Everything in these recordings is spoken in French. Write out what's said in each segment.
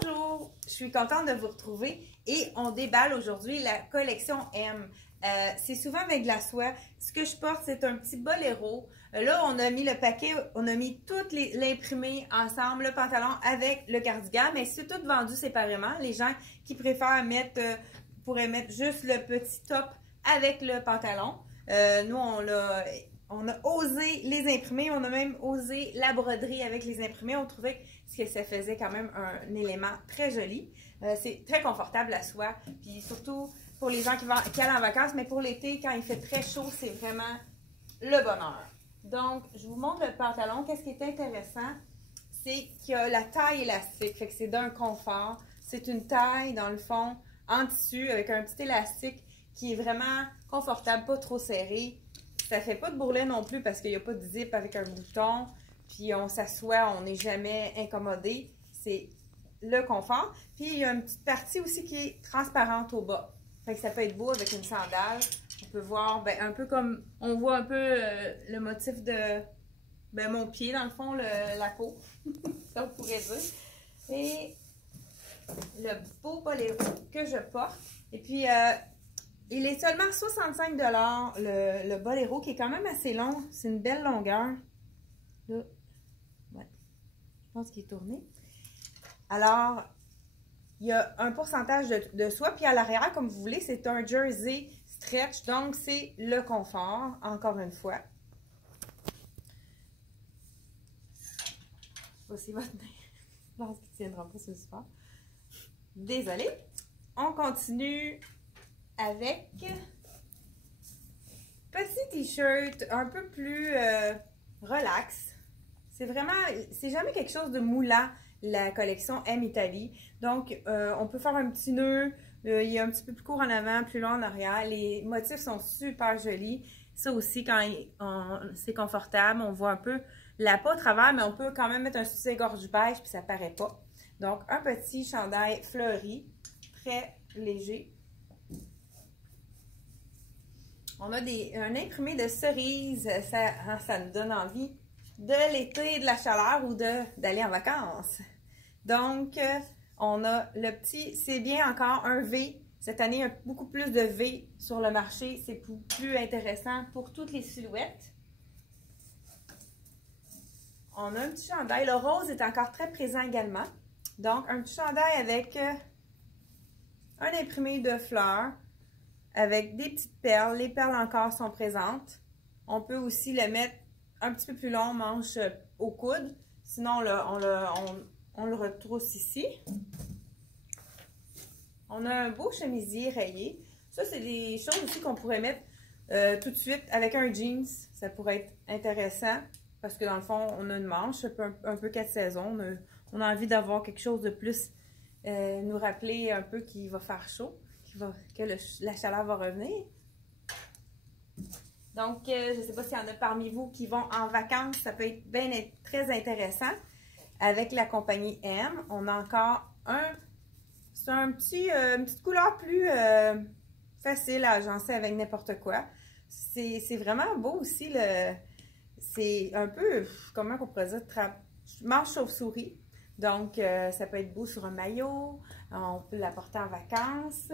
Bonjour, je suis contente de vous retrouver et on déballe aujourd'hui la collection M. C'est souvent avec de la soie. Ce que je porte, c'est un petit boléro. Là, on a mis le paquet, on a mis tout l'imprimé ensemble, le pantalon avec le cardigan, mais c'est tout vendu séparément. Les gens qui préfèrent mettre, pourraient mettre juste le petit top avec le pantalon. Nous, on a osé les imprimer, on a même osé la broderie avec les imprimés. On trouvait que ça faisait quand même un élément très joli. C'est très confortable la soie, puis surtout pour les gens qui allent en vacances, mais pour l'été, quand il fait très chaud, c'est vraiment le bonheur. Donc, je vous montre le pantalon. Qu'est-ce qui est intéressant, c'est qu'il y a la taille élastique, fait que c'est d'un confort. C'est une taille, dans le fond, en tissu, avec un petit élastique qui est vraiment confortable, pas trop serré. Ça fait pas de bourrelet non plus parce qu'il n'y a pas de zip avec un bouton. Puis on s'assoit, on n'est jamais incommodé. C'est le confort. Puis il y a une petite partie aussi qui est transparente au bas. Fait que ça peut être beau avec une sandale. On peut voir, ben, un peu comme, on voit un peu le motif de mon pied, dans le fond, la peau. Ça on pourrait dire. Et le beau boléro que je porte. Et puis, il est seulement 65 $ le boléro, qui est quand même assez long. C'est une belle longueur. Là, ouais, je pense qu'il est tourné. Alors, il y a un pourcentage de soie. Puis à l'arrière, comme vous voulez, c'est un jersey stretch. Donc, c'est le confort, encore une fois. Voici votre nez. Je pense qu'il ne tiendra pas ce soir. Désolée. On continue avec petit t-shirt un peu plus relax. C'est vraiment, c'est jamais quelque chose de moulant, la collection M Italie. Donc, on peut faire un petit nœud. Il est un petit peu plus court en avant, plus long en arrière. Les motifs sont super jolis. Ça aussi, quand c'est confortable, on voit un peu la peau au travers, mais on peut quand même mettre un soutien-gorge beige, puis ça paraît pas. Donc, un petit chandail fleuri, très léger. On a un imprimé de cerises, ça nous donne envie de l'été, de la chaleur ou d'aller en vacances. Donc, on a le petit, c'est bien encore un V. Cette année, il y a beaucoup plus de V sur le marché. C'est plus intéressant pour toutes les silhouettes. On a un petit chandail. Le rose est encore très présent également. Donc, un petit chandail avec un imprimé de fleurs, avec des petites perles. Les perles encore sont présentes. On peut aussi le mettre un petit peu plus long, manche au coude. Sinon, on le retrousse ici. On a un beau chemisier rayé. Ça, c'est des choses aussi qu'on pourrait mettre tout de suite avec un jeans. Ça pourrait être intéressant parce que dans le fond, on a une manche, un peu 4 saisons. On a envie d'avoir quelque chose de plus, nous rappeler un peu qu'il va faire chaud. Que la chaleur va revenir. Donc, je ne sais pas s'il y en a parmi vous qui vont en vacances. Ça peut être très intéressant. Avec la compagnie M, on a encore c'est une petite couleur plus facile à agencer avec n'importe quoi. C'est vraiment beau aussi. C'est un peu, comment on pourrait dire, manche chauve-souris. Donc, ça peut être beau sur un maillot. On peut la porter en vacances.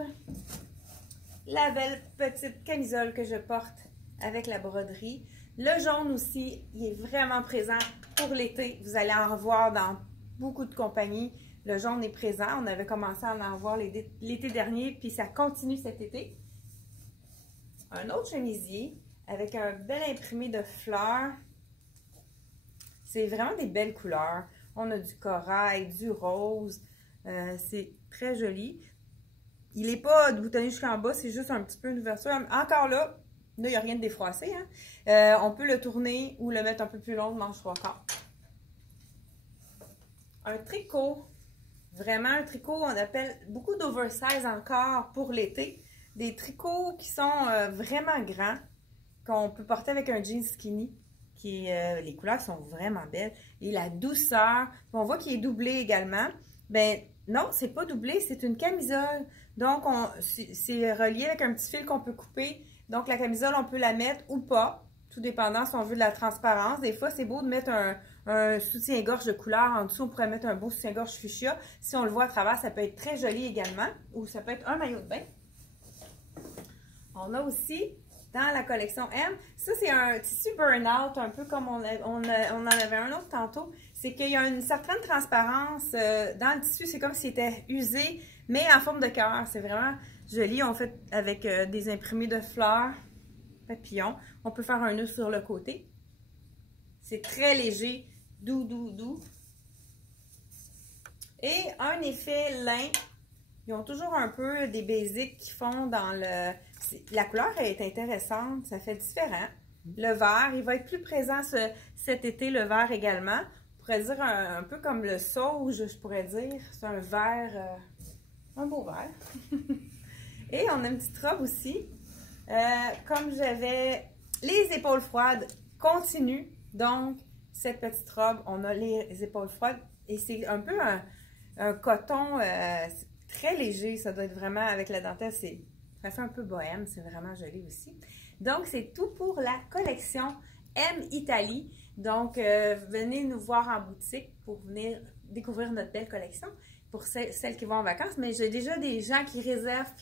La belle petite camisole que je porte avec la broderie. Le jaune aussi, il est vraiment présent pour l'été. Vous allez en revoir dans beaucoup de compagnies. Le jaune est présent. On avait commencé à en voir l'été dernier, puis ça continue cet été. Un autre chemisier avec un bel imprimé de fleurs. C'est vraiment des belles couleurs. On a du corail, du rose. C'est très joli. Il n'est pas boutonné jusqu'en bas, c'est juste un petit peu une ouverture. Encore là, il n'y a rien de défroissé. Hein? On peut le tourner ou le mettre un peu plus long, manche 3/4. Un tricot. Vraiment un tricot, on appelle beaucoup d'oversize encore pour l'été. Des tricots qui sont vraiment grands, qu'on peut porter avec un jean skinny. Les couleurs sont vraiment belles. Et la douceur, on voit qu'il est doublé également. Ben non, c'est pas doublé, c'est une camisole. Donc, c'est relié avec un petit fil qu'on peut couper. Donc, la camisole, on peut la mettre ou pas, tout dépendant si on veut de la transparence. Des fois, c'est beau de mettre un soutien-gorge de couleur. En dessous, on pourrait mettre un beau soutien-gorge fuchsia. Si on le voit à travers, ça peut être très joli également. Ou ça peut être un maillot de bain. On a aussi, dans la collection M, ça c'est un tissu burn-out, un peu comme on en avait un autre tantôt. C'est qu'il y a une certaine transparence dans le tissu. C'est comme s'il était usé, mais en forme de cœur. C'est vraiment joli. On fait avec des imprimés de fleurs, papillons. On peut faire un nœud sur le côté. C'est très léger, doux, doux, doux. Et un effet lin. Ils ont toujours un peu des basiques qui font dans le... La couleur est intéressante, ça fait différent. Le vert, il va être plus présent cet été, le vert également. On pourrait dire un peu comme le sauge, je pourrais dire. C'est un vert, un beau vert. Et on a une petite robe aussi. Comme j'avais les épaules froides, continue. Donc, cette petite robe, on a les épaules froides. Et c'est un peu un coton très léger. Ça doit être vraiment avec la dentelle, ça fait un peu bohème. C'est vraiment joli aussi. Donc, c'est tout pour la collection M Italie. Donc, venez nous voir en boutique pour venir découvrir notre belle collection. Pour celles qui vont en vacances, mais j'ai déjà des gens qui réservent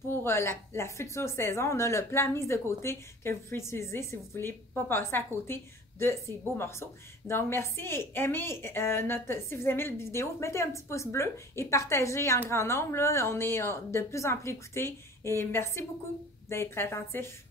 pour la future saison. On a le plan mis de côté que vous pouvez utiliser si vous ne voulez pas passer à côté de ces beaux morceaux. Donc, merci et aimez si vous aimez la vidéo, mettez un petit pouce bleu et partagez en grand nombre. Là, on est de plus en plus écoutés et merci beaucoup d'être attentifs.